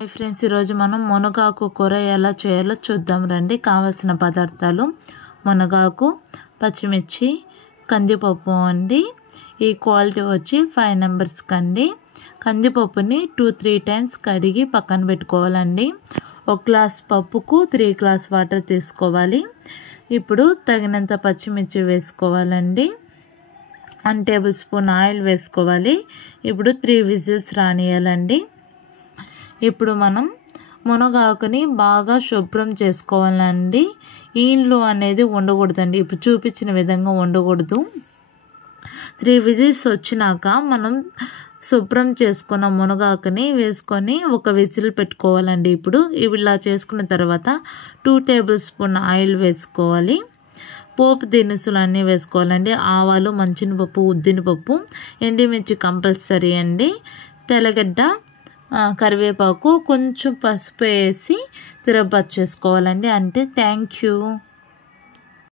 Hi friends, ఈరోజు మనం మునగాకు కూర ఎలా చేయాలో చూద్దాం రండి. కావాల్సిన పదార్థాలు: మునగాకు, పచ్చిమిర్చి, కందిపప్పు అండి. ఈ క్వాలిటీ వచ్చి 5 మెంబర్స్కి అండి. కందిపప్పుని 2-3 టైమ్స్ కడిగి పక్కన పెట్టుకోవాలండి. 1 గ్లాస్ పప్పుకు 3 గ్లాస్ వాటర్ తీసుకోవాలి. ఇప్పుడు తగినంత పచ్చిమిర్చి వేసుకోవాలండి. 1 టేబుల్ స్పూన్ ఆయిల్ వేసుకోవాలి. ఇప్పుడు 3 విజిల్స్ రానియాలండి. ఇప్పుడు మనం మునగాకుని బాగా శుభ్రం చేసుకోవాలండి. ఈన్లు అనేది ఉండకూడదండి. ఇప్పుడు చూపించిన విధంగా ఉండకూడదు. 3 విజిల్స్ వచ్చినాక మనం శుభ్రం చేసుకున్న మునగాకుని వేసుకొని 1 విజిల్ పెట్టుకోవాలండి. ఇప్పుడు ఇలా చేసుకున్న తర్వాత 2 టేబుల్ స్పూన్ ఆయిల్ వేసుకోవాలి. పోపు దినుసులు అన్నీ వేసుకోవాలండి. ఆవాలు, మంచినపప్పు, ఉద్దినపప్పు, ఎండుమిర్చి కంపల్సరీ అండి. తెల్లగడ్డ, కరివేపాకు, కొంచెం పసుపు వేసి తిరగబాతు చేసుకోవాలండి. అంటే థ్యాంక్ యూ.